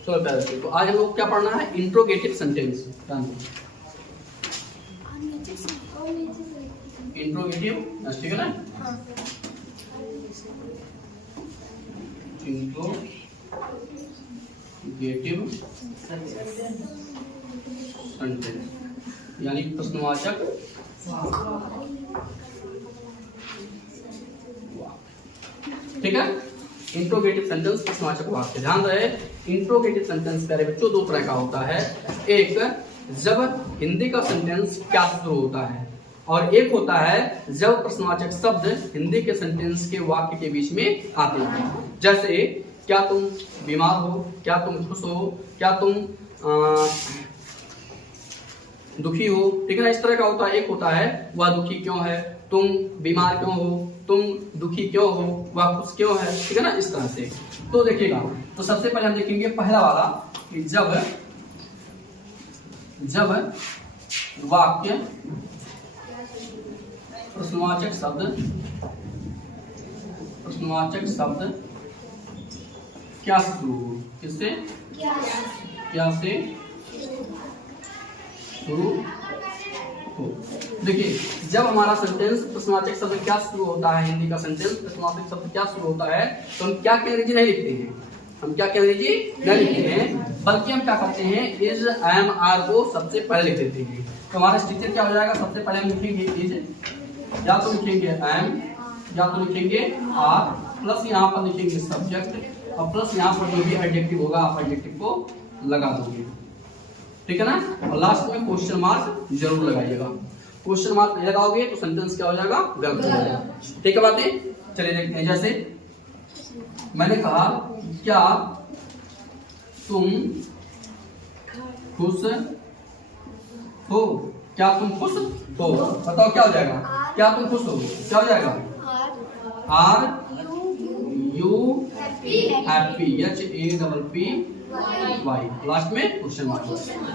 चलो पहले तो आज हम लोग क्या पढ़ना है, इंट्रोगेटिव सेंटेंस। इंट्रोगेटिव, ठीक है ना, इंट्रोगेटिव सेंटेंस यानी प्रश्नवाचक। ठीक है, इंट्रोगेटिव सेंटेंस प्रश्नवाचक वाक्य। ध्यान रहे, इंट्रोगेटिव सेंटेंस प्यारे बच्चों दो तरह का होता है। एक जब हिंदी का सेंटेंस क्या शुरू होता है, और एक होता है जब प्रश्नवाचक शब्द हिंदी के सेंटेंस के वाक्य के बीच में आते हैं। जैसे क्या तुम बीमार हो, क्या तुम खुश हो, क्या तुम दुखी हो। ठीक है ना, इस तरह का होता है। एक होता है वह दुखी क्यों है, तुम बीमार क्यों हो, तुम दुखी क्यों हो, वह खुश क्यों है। ठीक है ना, इस तरह से। तो देखिएगा, तो सबसे पहले हम देखेंगे पहला वाला कि जब वाक्य प्रश्नवाचक शब्द क्या से शुरू हो, किससे, क्या से शुरू हो। देखिए, जब हमारा सेंटेंस प्रश्नवाचक शब्द क्या शुरू होता है, हिंदी का सेंटेंस प्रश्नवाचक शब्द क्या शुरू होता है, तो हम क्या के अंग्रेजी नहीं लिखते हैं, हम क्या के अंग्रेजी नहीं लिखते हैं, बल्कि हम क्या करते हैं, इज, एम, आर को सबसे पहले लिख देते हैं। तो हमारा स्ट्रक्चर क्या हो जाएगा, सबसे पहले हम लिखेंगे इज, या तो लिखेंगे एम, या तो लिखेंगे आर, प्लस यहाँ पर लिखेंगे सब्जेक्ट, और प्लस यहाँ पर जो भी एडजेक्टिव होगा आप एडजेक्टिव को लगा दोगे। ठीक है ना, और लास्ट में क्वेश्चन मार्क जरूर लगाइएगा। क्वेश्चन मार्क नहीं लगाओगे तो सेंटेंस क्या हो जाएगा, गलत हो जाएगा। ठीक है बातें, चलिए देखते हैं। जैसे मैंने कहा क्या तुम खुश हो, क्या तुम खुश हो, बताओ क्या हो जाएगा, क्या तुम खुश हो, क्या हो जाएगा, are you happy, HAPPY, last में क्वेश्चन मार्क।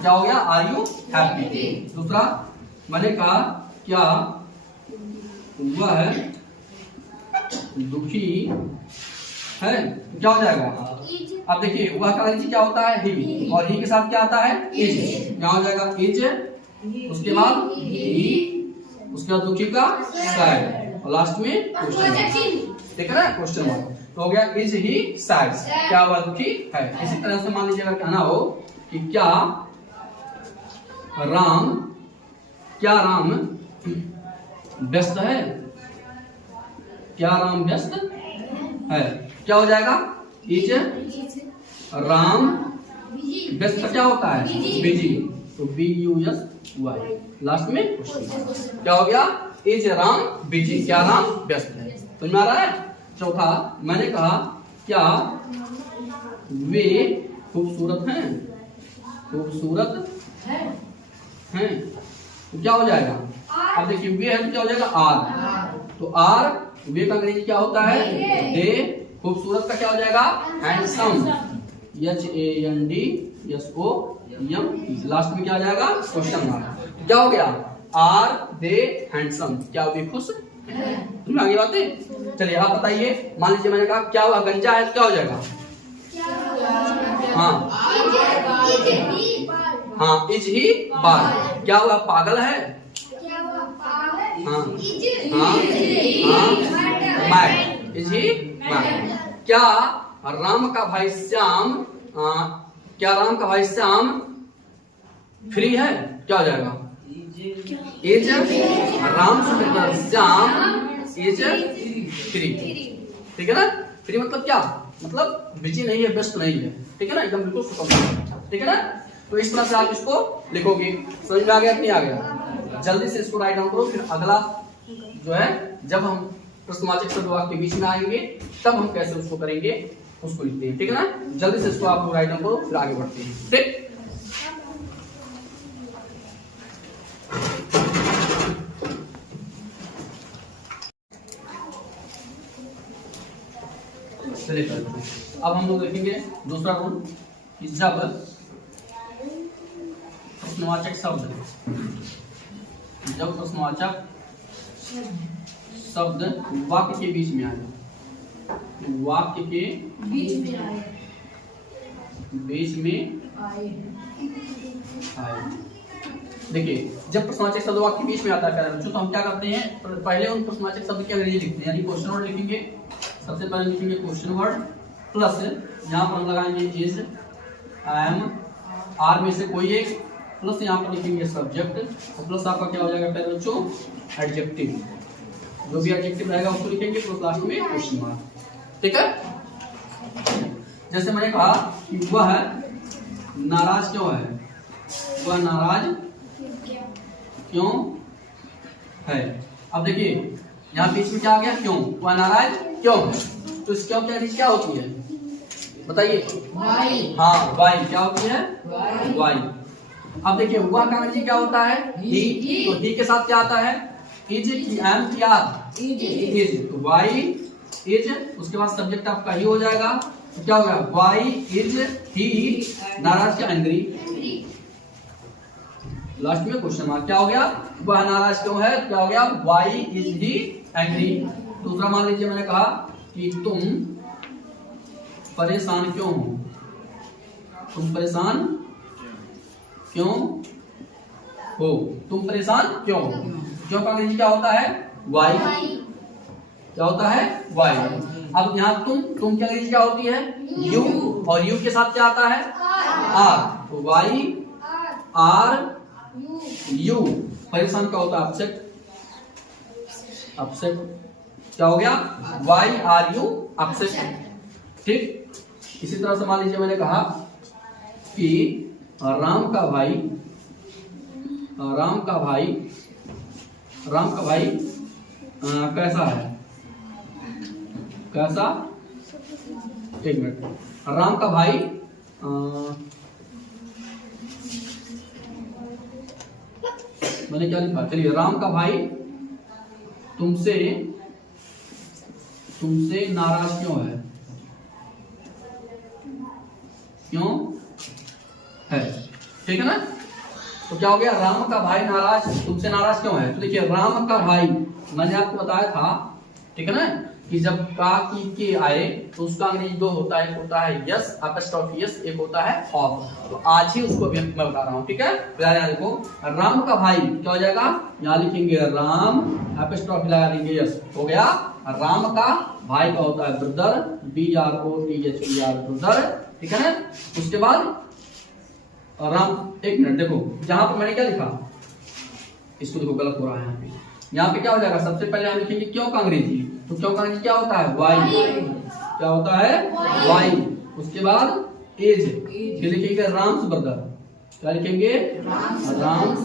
क्या हो गया, आर यू हैप्पी। दूसरा मैंने कहा क्या वह दुखी है, क्या हो जाएगा, अब देखिए वह का अंग्रेजी क्या होता है, ही, और ही के साथ क्या आता है, इज। क्या हो जाएगा, इज, उसके बाद ही, उसके बाद दुखी का सैड, और लास्ट में क्वेश्चन मार्क। ठीक है ना, क्वेश्चन मार्क। तो हो गया इज ही सैड, क्या वह दुखी है। इसी तरह से मान लीजिए अगर कहना हो कि क्या राम व्यस्त है, क्या राम व्यस्त है, क्या हो जाएगा, इज राम व्यस्त, क्या होता है, बिजी, तो BUSY, लास्ट में क्वेश्चन। क्या हो गया, इज राम बिजी, क्या राम व्यस्त है। समझ में आ रहा है। चौथा मैंने कहा क्या वे खूबसूरत हैं, हैं, तो क्या हो जाएगा, अब देखिए वे है तो क्या हो जाएगा, आर, तो आर वे का अंग्रेजी क्या होता है, दे, खूबसूरत का क्या हो जाएगा, हैंडसम, HANDSOM, लास्ट में क्या हो जाएगा, क्वेश्चन मार्क। क्या हो गया, आर दे हैंडसम, क्या वे खुश है। आगे बातें, चलिए आप बताइए। मान लीजिए मैंने कहा क्या वह गंजा है, तो क्या हो जाएगा, हाँ इज ही बाल, क्या वह पागल है, मैड, इज ही मैड। क्या राम का भाई श्याम फ्री है, क्या हो जाएगा, is Ram Shyam is free. ठीक है ना, फ्री मतलब क्या, मतलब बिजी नहीं है, व्यस्त नहीं है। ठीक है ना, एकदम बिल्कुल स्वतंत्र। ठीक है ना, तो इस तरह से आप इसको लिखोगे। समझ में आ गया कि नहीं आ गया, जल्दी से इसको राइट डाउन करो। फिर अगला जो है, जब हम प्रश्नवाचक शब्द वाक्य के बीच में आएंगे तब हम कैसे उसको करेंगे, उसको लिखते हैं। ठीक है ना, जल्दी से इसको आप राइट डाउन करो, फिर आगे बढ़ते हैं। ठीक, अब हम लोग देखेंगे दूसरा रूल कि जब प्रश्नवाचक शब्द वाक्य के बीच में आए, बीच में आए। देखिए जब प्रश्नवाचक शब्द वाक्य बीच में आता है प्यारे बच्चों, तो हम क्या करते हैं, पहले उन प्रश्नवाचक शब्द की अंग्रेजी लिखते हैं, यानी क्वेश्चन वर्ड लिखेंगे। सबसे पहले लिखेंगे क्वेश्चन वर्ड प्लस यहाँ पर हम लगाएंगे इज, आई एम, आर में से कोई एक, प्लस यहाँ पर लिखेंगे सब्जेक्ट, और प्लस आपका क्या हो जाएगा प्यारे बच्चों, एडजेक्टिव। जो भी एडजेक्टिव रहेगा उसको लिखेंगे, प्लस लास्ट में क्वेश्चन मार्क। ठीक है, जैसे मैंने कहा कि वह नाराज क्यों है, वह नाराज क्यों है। अब देखिए यहाँ बीच में क्या आ गया, क्यों, वह नाराज क्यों। तो इस क्यों की अंग्रेजी क्या होती है बताइए, वाई। हाँ वाई क्या होती है, वाई। अब देखिए वह का अंग्रेजी क्या होता है, ही। तो ही के साथ क्या आता है, इज, एम, इज। तो वाई इज, उसके बाद सब्जेक्ट आपका ही हो जाएगा, तो क्या हो गया, वाई इज ही नाराज क्या, एंग्री। लास्ट में क्वेश्चन मार्क, क्या हो गया, वह नाराज क्यों है, क्या हो गया, वाई इज ही एंग्री। दूसरा मान लीजिए मैंने कहा कि तुम परेशान क्यों हो, तुम परेशान क्यों हो, तुम परेशान क्यों हो। क्यों का अंग्रेजी क्या होता है, वाई। क्या होता है, वाई। अब यहाँ तुम की अंग्रेजी क्या होती है, यू, और यू के साथ क्या आता है, आर। तो वाई आर यू। परेशान क्या होता है, अपसेट। अपसेट क्या हो गया, वाई आर यू अपसेट। ठीक, इसी तरह से मान लीजिए मैंने कहा कि राम का भाई कैसा है, कैसा, एक मिनट, राम का भाई मैंने क्या लिखा, चलिए, राम का भाई तुमसे नाराज क्यों है, क्यों है। ठीक है ना, तो क्या हो गया, राम का भाई तुमसे नाराज क्यों है। तो देखिए राम का भाई मैंने आपको बताया था, ठीक है ना, कि जब का की के आए तो उसका अंग्रेजी दो होता है, एक होता है यस अपस्ट्रॉफी यस, एक होता है ऑफ। तो आज ही उसको मैं बता रहा हूँ। ठीक है, यहाँ देखो राम का भाई क्या हो जाएगा, यहाँ लिखेंगे राम अपस्ट्रॉफी लगा देंगे यस, हो गया राम का भाई का होता है ब्रदर, BROTHER ब्रदर। ठीक है ना, उसके बाद राम, एक मिनट देखो यहाँ पर मैंने क्या लिखा, इसको देखो गलत हो रहा है यहाँ पे क्या हो जाएगा, सबसे पहले हम लिखेंगे क्यों का अंग्रेजी। तो क्यों का अंग्रेजी क्या होता है, वाई। क्या होता है, वाई। उसके बाद एज, फिर लिखेंगे राम्स ब्रदर, क्या लिखेंगे, Ram's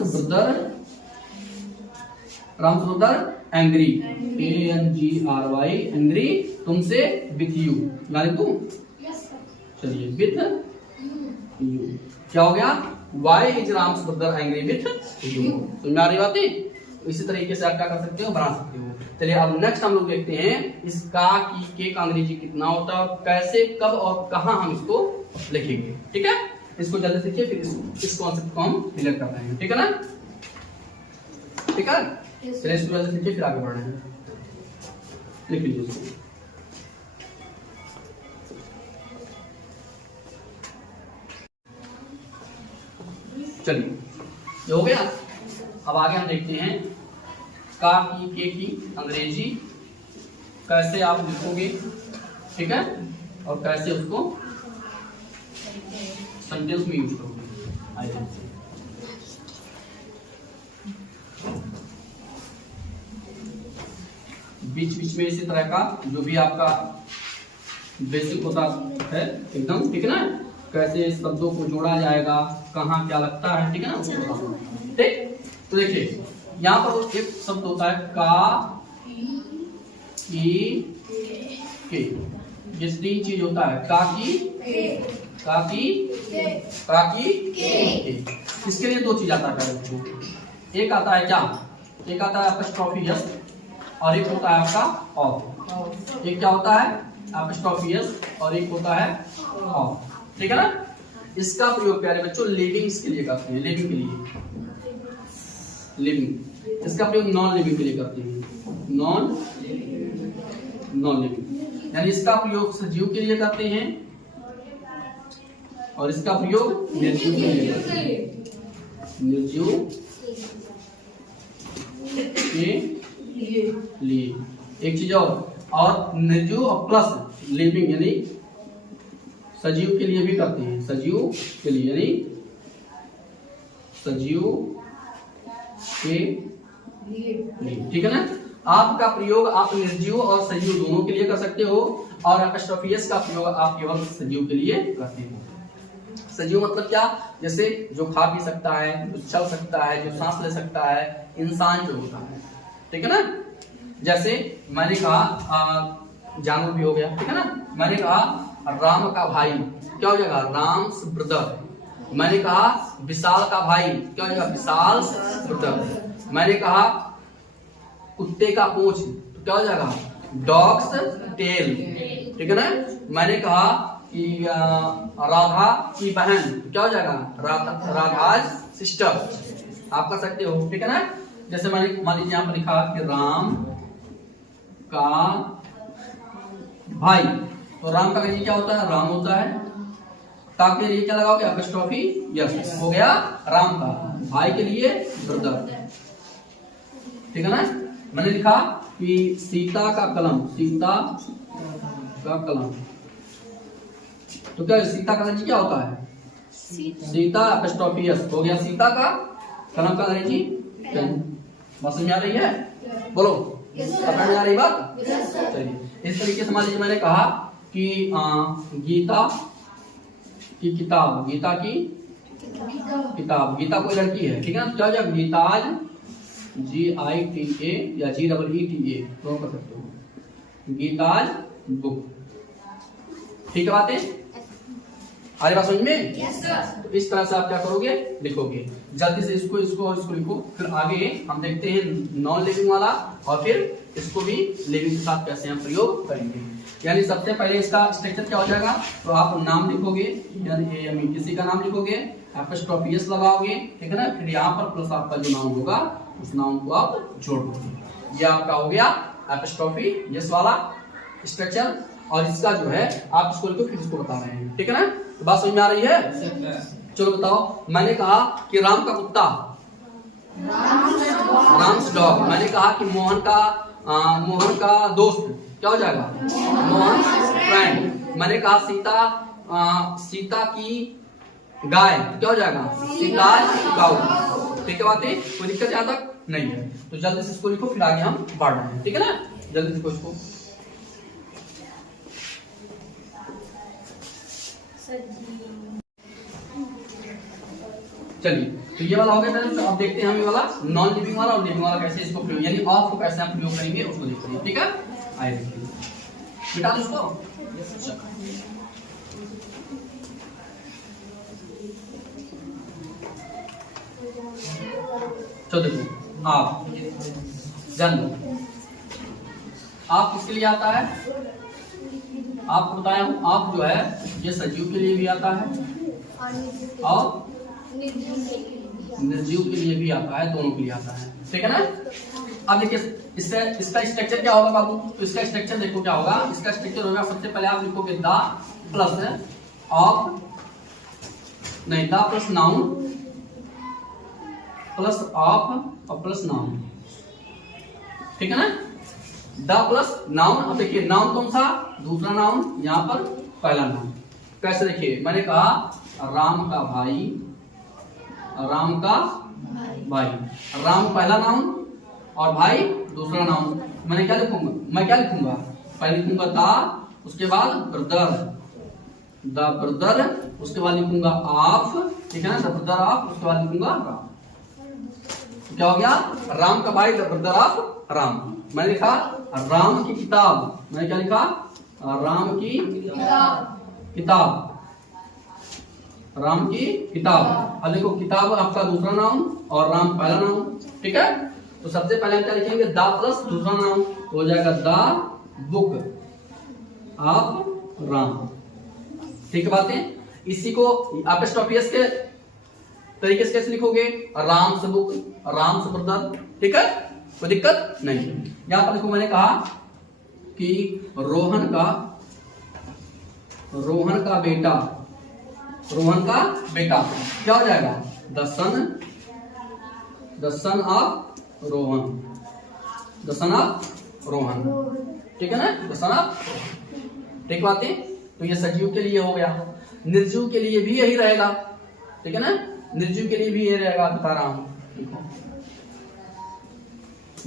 brother angry, ANGRY angry तुमसे, विथ यू, यानी तुम, चलिए विथ यू। क्या हो गया, why is Ram's brother angry with you. तो मेरी बातें इसी तरीके से आप क्या कर सकते हो, बना सकते हो। चलिए अब नेक्स्ट हम लोग देखते हैं इस का की के का अंग्रेजी कितना होता है, कैसे, कब और कहां हम इसको लिखेंगे। ठीक है, इसको जल्दी सीखिए, फिर इस कॉन्सेप्ट को हम क्लियर कर रहे हैं। ठीक है ना, ठीक है, चलिए इसको जल्दी सीखिए, फिर आगे बढ़ रहे हैं। लिख लीजिए इसको। चलिए ये हो गया। अब आगे हम देखते हैं का की के की अंग्रेजी कैसे आप लिखोगे, ठीक है, और कैसे उसको सेंटेंस में यूज करोगे। बीच बीच में इसी तरह का जो भी आपका बेसिक होता है एकदम, ठीक है ना, कैसे शब्दों को जोड़ा जाएगा, कहाँ क्या लगता है, ठीक है ना। ठीक, तो देखिए यहाँ पर एक शब्द होता है का की के, ये तीन चीज होता है, का की के। इसके लिए दो चीज आता है, एक आता है क्या, एक आता है अपस्ट्रॉफी यस, और एक होता है आपका ऑफ। एक क्या होता है, अपस्ट्रॉफी यस, और एक होता है ऑफ। ठीक है ना, इसका प्रयोग प्यारे बच्चों लिविंग्स के लिए करते हैं, लिविंग के लिए, लिविंग। इसका प्रयोग नॉन लिविंग के लिए करते हैं, नॉन लिविंग, यानी इसका प्रयोग सजीव के लिए करते हैं और इसका प्रयोग निर्जीव के लिए, निर्जीव के लिए। एक चीज और निर्जीव और प्लस लिविंग यानी सजीव के लिए भी करते हैं, सजीव के लिए यानी सजीव के लिए, ठीक है ना। आपका प्रयोग आप निर्जीव और सजीव दोनों के लिए कर सकते हो, और एपोस्ट्रोफी एस का प्रयोग आप केवल सजीव के लिए करते हो। सजीव मतलब क्या, जैसे जो खा पी सकता है, जो चल सकता है, जो सांस ले सकता है, इंसान जो होता है, ठीक है ना। जैसे मैंने कहा जानवर भी हो गया, ठीक है ना। मैंने कहा राम का भाई, क्या हो जाएगा, राम्स ब्रदर। मैंने कहा विशाल का भाई, क्या हो जाएगा, विशाल ब्रदर। मैंने कहा कुत्ते का पूंछ, तो क्या हो जाएगा, डॉग्स टेल, ठीक है ना। मैंने कहा कि राधा की बहन, तो क्या हो जाएगा, राधाज सिस्टर, आप कर सकते हो, ठीक है ना। जैसे मैंने मान लीजिए यहाँ पर लिखा कि राम का भाई, तो राम का क्या होता है, राम होता है। ताकि लिए क्या लगाओगे, एपोस्ट्रोफी यस, हो गया राम का, भाई के लिए ब्रदर, ठीक है ना। मैंने लिखा कि सीता का कलम, सीता का कलम, तो क्या सीता का अंग्रेजी क्या होता है, सीता एपोस्ट्रोफी यस, हो गया सीता का कलम का अंग्रेजी पेन। बात समझ आ रही है, बोलो समझ में आ रही बात। चलिए इस तरीके से मान लीजिए मैंने कहा कि गीता की किताब, गीता की किताब, गीता कोई लड़की है, ठीक है ना। क्या जब गीताज, GITA या GEETA दोनों कर सकते हो, गीताज बुक, ठीक है बातें आ रही बात समझ में। तो इस तरह से आप क्या करोगे, लिखोगे जल्दी से इसको इसको और इसको लिखो। फिर आगे हम देखते हैं नॉन लिविंग वाला, और फिर इसको भी लिविंग के साथ कैसे हम प्रयोग करेंगे। यानी सबसे पहले इसका स्ट्रक्चर क्या हो जाएगा, तो आप नाम लिखोगे, यानी किसी का नाम लिखोगे, एपोस्ट्रोफी एस लगाओगे, ठीक है ना। फिर यहाँ पर प्लस आपका जो नाम होगा उस नाम को आप जोड़ दोगे। ये आपका हो गया एपोस्ट्रोफी एस वाला स्ट्रक्चर, और इसका जो है आप इसको लिखो, फिर इसको बता रहे हैं, ठीक है ना। तो बात समझ में आ रही है। चलो बताओ, मैंने कहा कि राम का कुत्ता, राम्स डॉग। मैंने कहा कि मोहन का दोस्त, क्या हो जाएगा, मोहन फ्रेंड। मैंने कहा सीता की गाय, क्या हो जाएगा, सीता गाउ, ठीक है बातें, कोई दिक्कत यहाँ तक नहीं है। तो जल्दी से इसको लिखो, फिर आगे हम बढ़ रहे हैं, ठीक है ना। जल्दी से लिखो इसको। चलिए तो ये वाला हो गया। तो अब देखते हैं हम ये वाला नॉन लिविंग वाला और लिविंग वाला कैसे इसको प्रयोग, यानी ऑफ को कैसे हम प्रयोग करेंगे उसको देखते हैं, ठीक है। आइए देखते हैं, बिटा दो इसको। चलो देखो, आप जान लो आप किसके लिए आता है, आपको बताया हूं आप जो है ये सजीव के लिए भी आता है और निर्जीव के लिए भी आता है, दोनों के लिए आता है, ठीक है ना। अब देखिए इससे इसका स्ट्रक्चर क्या होगा बाबू, तो इसका स्ट्रक्चर देखो क्या होगा। इसका स्ट्रक्चर होगा, सबसे पहले आप लिखोगे द प्लस ऑफ, नहीं the plus noun plus of और प्लस नाउन, ठीक है ना। द प्लस नाउन, अब देखिए नाउन कौन सा, दूसरा नाउन, यहाँ पर पहला नाउन। कैसे देखिए, मैंने कहा राम का भाई, राम का भाई, राम पहला नाउन और भाई दूसरा नाउन। मैंने क्या लिखूंगा, मैं क्या लिखूंगा, पहले लिखूंगा दा, उसके बाद ब्रदर, द ब्रदर, उसके बाद लिखूंगा ऑफ, ठीक है ना, द ब्रदर ऑफ, उसके बाद लिखूंगा राम। तो क्या हो गया, राम का भाई, द ब्रदर ऑफ राम। मैंने लिखा राम की किताब, मैंने क्या लिखा, राम की किताब, राम की किताब। अब देखो किताब आपका दूसरा नाउन और राम पहला नाउन, ठीक है। तो सबसे पहले हम क्या लिखेंगे, द प्लस दूसरा नाउन, तो हो जाएगा द बुक ऑफ राम, ठीक है बातें। इसी को एपोस्ट्रोफी एस के तरीके से कैसे लिखोगे, राम से बुक, राम से ब्रदर, ठीक है, कोई दिक्कत नहीं। यहां पर देखो मैंने कहा कि रोहन का बेटा रोहन का बेटा। क्या हो जाएगा? The son of Rohan, the son of Rohan. ठीक है ना, द सन ऑफ। ठीक बात है। तो ये सजीव के लिए हो गया, निर्जीव के लिए भी यही रहेगा। ठीक है ना, निर्जीव के लिए भी ये रहेगा, बता रहा हूं। देखो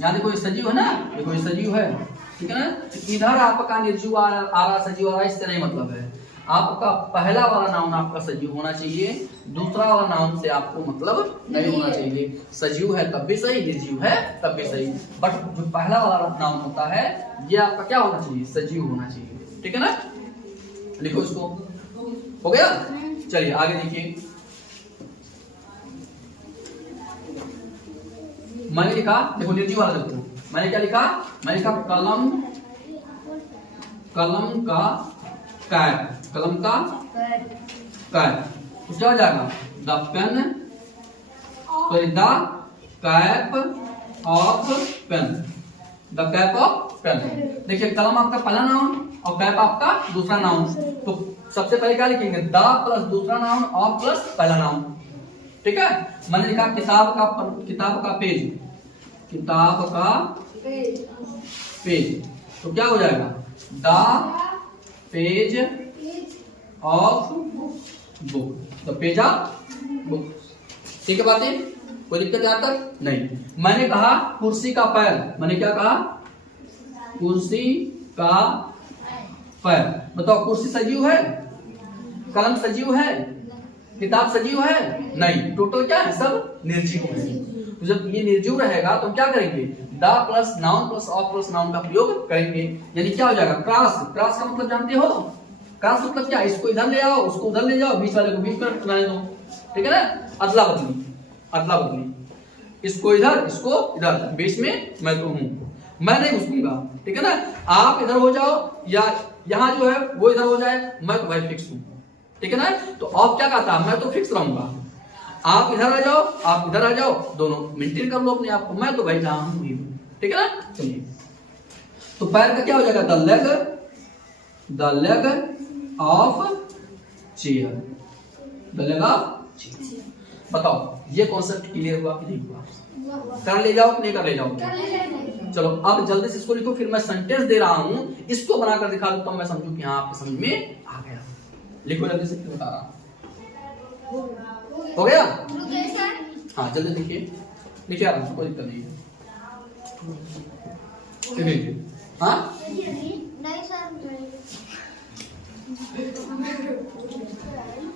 यहाँ देखो ये सजीव है ना, देखो ये सजीव है। ठीक है ना, इधर आपका निर्जीव आ रहा, सजीव आ रहा, इससे नहीं मतलब है। आपका पहला वाला नाउन आपका सजीव होना चाहिए, दूसरा वाला नाउन से आपको मतलब नहीं होना चाहिए। सजीव है तब भी सही, निर्जीव है तब भी सही, बट जो पहला वाला नाउन होता है ये आपका क्या होना चाहिए? सजीव होना चाहिए। ठीक है ना, लिखो इसको। हो गया? चलिए आगे देखिए। मैंने लिखा, देखो निर्जीव वाला देखो, मैंने क्या लिखा? मैंने लिखा कलम का कैप, कलम का कैप। तो क्या हो जाएगा? The pen, sorry the cap of pen, the cap of pen. देखिए कलम आपका पहला नाउन और कैप आपका दूसरा नाउन। तो सबसे पहले क्या लिखेंगे? द प्लस दूसरा नाउन ऑफ प्लस पहला नाउन। ठीक है, मैंने लिखा किताब का पेज, किताब का पेज। तो क्या हो जाएगा? The page of book, the page of book. ठीक है बातें, कोई दिक्कत यहाँ तक नहीं। मैंने कहा कुर्सी का पैर, मैंने क्या कहा? कुर्सी का पैर। बताओ कुर्सी सजीव है, कलम सजीव है, किताब सजीव है? नहीं, टोटल क्या है? सब निर्जीव है। तो जब ये निर्जीव रहेगा तो क्या करेंगे? The plus noun plus of plus noun का प्रयोग करेंगे। यानी क्या हो जाएगा? क्रॉस। क्रॉस का मतलब जानते हो? क्रॉस मतलब क्या? इसको इधर ले आओ, उसको उधर ले जाओ, बीच वाले को बीच में रहने दो। ठीक है ना, अदला बदली, अदला बदली। इसको इधर, इसको इधर, बीच में मैं तो हूं, मैं नहीं घुसूंगा। ठीक है ना, आप इधर हो जाओ या यहाँ जो है वो इधर हो जाए, मैं तो भाई फिक्स हूं। ठीक है ना, तो ऑफ क्या कहता है? मैं तो फिक्स रहूंगा। आप इधर आ जाओ, आप इधर आ जाओ, दोनं मेंटेन कर लो अपने आप को, मैं तो भाई जहां हूं। ठीक है ना, चलिए। तो पैर का क्या हो जाएगा? The leg of chair, the leg of chair. बताओ ये कॉन्सेप्ट क्लियर हुआ कि नहीं हुआ? कर ले जाओ कि नहीं कर ले जाओ? चलो अब जल्दी से इसको लिखो, फिर मैं सेंटेंस दे रहा हूं, इसको बनाकर दिखा देता हूं, मैं समझू कि हाँ आपके समझ में आ गया। लिखो जल्दी से, बता रहा हूं। हो गया? हाँ जल्दी लिखिए, लिखिए आराम से, कोई दिक्कत नहीं है। हाँ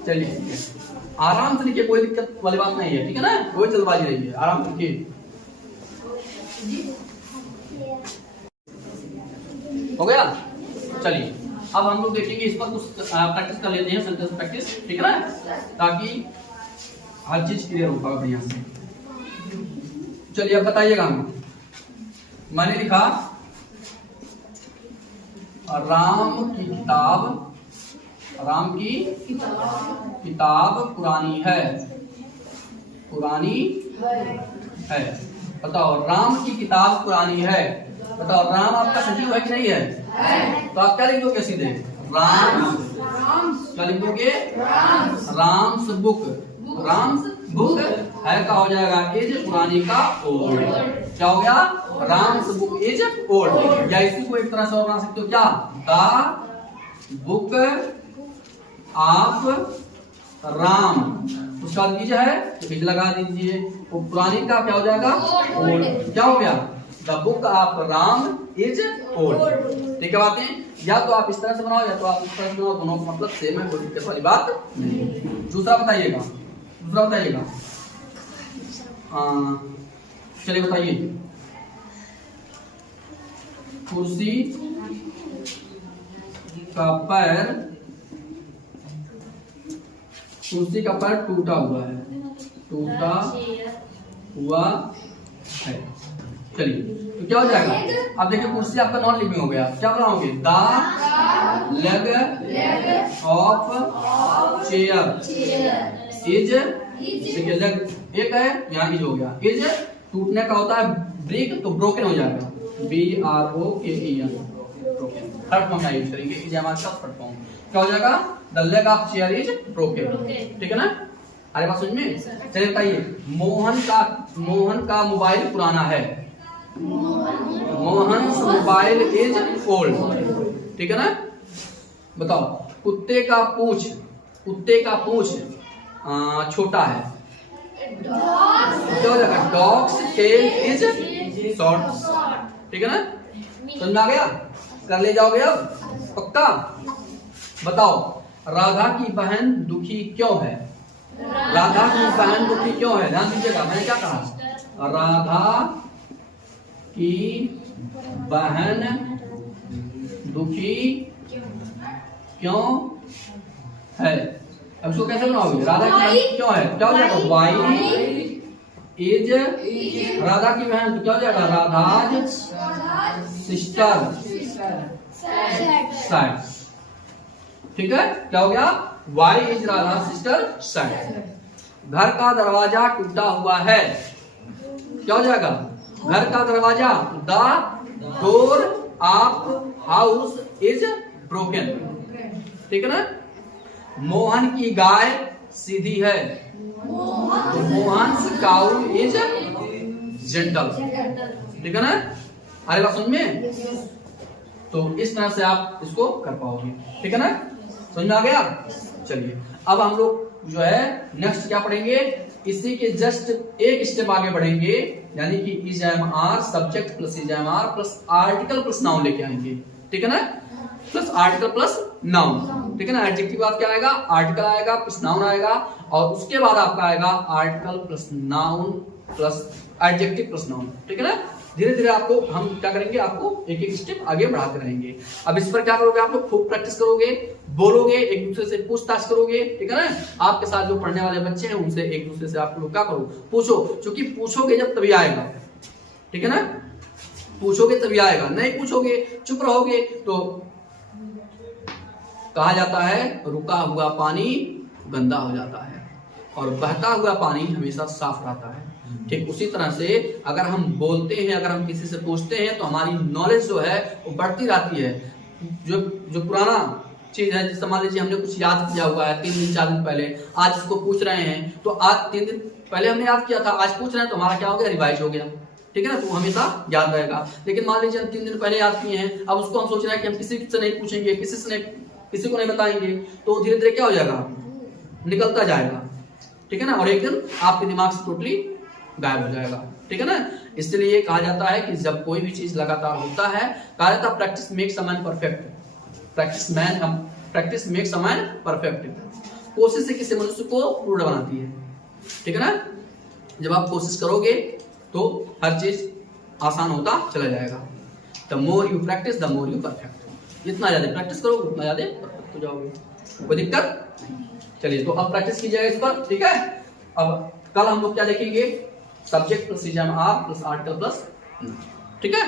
चलिए आराम से लिखिए, कोई दिक्कत वाली बात नहीं है। ठीक है ना, कोई जल्दबाजी नहीं है, आराम से लिखिए। हो गया? चलिए अब हम लोग देखेंगे इस पर कुछ प्रैक्टिस कर लेते हैं, सेंटेंस प्रैक्टिस। ठीक है ना, ताकि हर चीज क्लियर हो पाए बढ़िया से। चलिए अब बताइएगा। हम मैंने लिखा राम की किताब पुरानी है, पुरानी है। बताओ राम की किताब पुरानी है। बताओ राम आपका सजीव है कि नहीं है? तो आप क्या लिख दोगे सीधे? राम। क्या लिख दोगे? राम्स बुक, राम्स बुक है का हो जाएगा इज, पुरानी का ओल्ड। क्या हो गया? Ram's book is old. या इसी को एक तरह से और बना सकते हो, क्या? द बुक ऑफ राम, उसका इज है तो इज लगा दीजिए। तो पुरानी का क्या हो जाएगा? ओल्ड। क्या हो गया? The book of Ram is old. ठीक है बातें? या तो आप इस तरह से बनाओ या तो आप इस तरह से बनाओ, दोनों का मतलब सेम है, कोई दिक्कत वाली बात नहीं। दूसरा बताइएगा, दूसरा बताइएगा। चलिए बताइए। कुर्सी का पैर, कुर्सी का पैर टूटा हुआ है, टूटा हुआ है। चलिए तो क्या हो जाएगा? अब देखिए कुर्सी आपका नॉन लिविंग हो गया, क्या बनाओगे? The leg of chair is. देखिए लेग एक है, यहाँ इज हो गया। इज टूटने का होता है ब्रेक, तो ब्रोकन हो जाएगा, BROKEN। थर्ड फॉर्म यूज करेंगे, इज हमारे साथ थर्ड फॉर्म। क्या हो जाएगा? The leg of chair is broken. ठीक है ना, अरे बात समझ में। चलिए बताइए, मोहन का मोबाइल पुराना है। Mohan mobile is old. ठीक है ना। बताओ, कुत्ते का पूंछ छोटा है, क्या हो जाएगा? Dog's tail is short. ठीक है ना, समझ में आ गया? कर ले जाओगे अब पक्का। बताओ, राधा की बहन दुखी क्यों है? राधा की बहन दुखी क्यों है? ध्यान दीजिएगा, मैंने क्या कहा? राधा की बहन दुखी क्यों है? अब इसको कैसे बनाओगे? राधा की बहन क्यों है? क्या हो जाएगा? वाई इज, राधा की बहन तो क्या हो जाएगा? Radha's sister sad. ठीक है, क्या हो गया? Why is Radha sister sad. घर का दरवाजा टूटा हुआ है, क्या हो जाएगा? घर का दरवाजा, the door of house is broken. ठीक है ना। मोहन की गाय सीधी है, मोहन काउ इज जेंटल। ठीक है ना, अरे बात समझ में। तो इस तरह से आप इसको कर पाओगे। ठीक है ना, समझ में आ गया। चलिए अब हम लोग जो है नेक्स्ट क्या पढ़ेंगे, इसी के जस्ट एक स्टेप आगे बढ़ेंगे, यानी कि is am are, subject plus is am are plus article plus noun लेके आएंगे। ठीक है ना, प्लस आर्टिकल प्लस नाउन। ठीक है ना, एडजेक्टिव बाद क्या आएगा? आर्टिकल आएगा प्लस नाउन आएगा, और उसके बाद आपका आएगा article plus noun plus adjective plus noun. ठीक है ना, धीरे धीरे आपको हम क्या करेंगे, आपको एक एक स्टेप आगे बढ़ाते रहेंगे। अब इस पर क्या करोगे, आप लोग खूब प्रैक्टिस करोगे, बोलोगे, एक दूसरे से पूछताछ करोगे। ठीक है ना, आपके साथ जो पढ़ने वाले बच्चे हैं उनसे एक दूसरे से आप लोग क्या करो, पूछो, क्योंकि पूछोगे जब तभी आएगा। ठीक है ना, पूछोगे तभी आएगा, नहीं पूछोगे चुप रहोगे तो कहा जाता है रुका हुआ पानी गंदा हो जाता है और बहता हुआ पानी हमेशा साफ रहता है। ठीक उसी तरह से अगर हम बोलते हैं, अगर हम किसी से पूछते हैं तो हमारी नॉलेज जो है वो बढ़ती रहती है। जो पुराना चीज है, जैसे मान लीजिए हमने कुछ याद किया हुआ है 3 दिन 4 दिन पहले, आज इसको पूछ रहे हैं तो आज 3 दिन पहले हमने याद किया था, आज पूछ रहे हैं तो हमारा क्या हो गया, रिवाइज हो गया। ठीक है ना, तो हमेशा याद रहेगा। लेकिन मान लीजिए हम 3 दिन पहले याद किए हैं, अब उसको हम सोच रहे हैं कि हम किसी से नहीं पूछेंगे, किसी को नहीं बताएंगे, तो धीरे धीरे क्या हो जाएगा, निकलता जाएगा। ठीक है ना, और एक दिन आपके दिमाग से टोटली गायब हो जाएगा। ठीक है ना, इसलिए कहा जाता है कि जब कोई भी चीज लगातार होता है, कहा जाता है practice makes a man perfect. Practice makes a man perfect. कोशिश से किसी मनुष्य को पूर्ण बनाती है। ठीक है ना, जब आप कोशिश करोगे तो हर चीज आसान होता चला जाएगा। The more you practice the more you perfect. जितना ज्यादा प्रैक्टिस करोगे उतना ज्यादा परफेक्ट हो जाओगे। कोई दिक्कत नहीं। चलिए तो अब प्रैक्टिस कीजिएगा इस पर। ठीक है, अब कल हम लोग क्या देखेंगे, subject plus is am are plus article plus. ठीक है।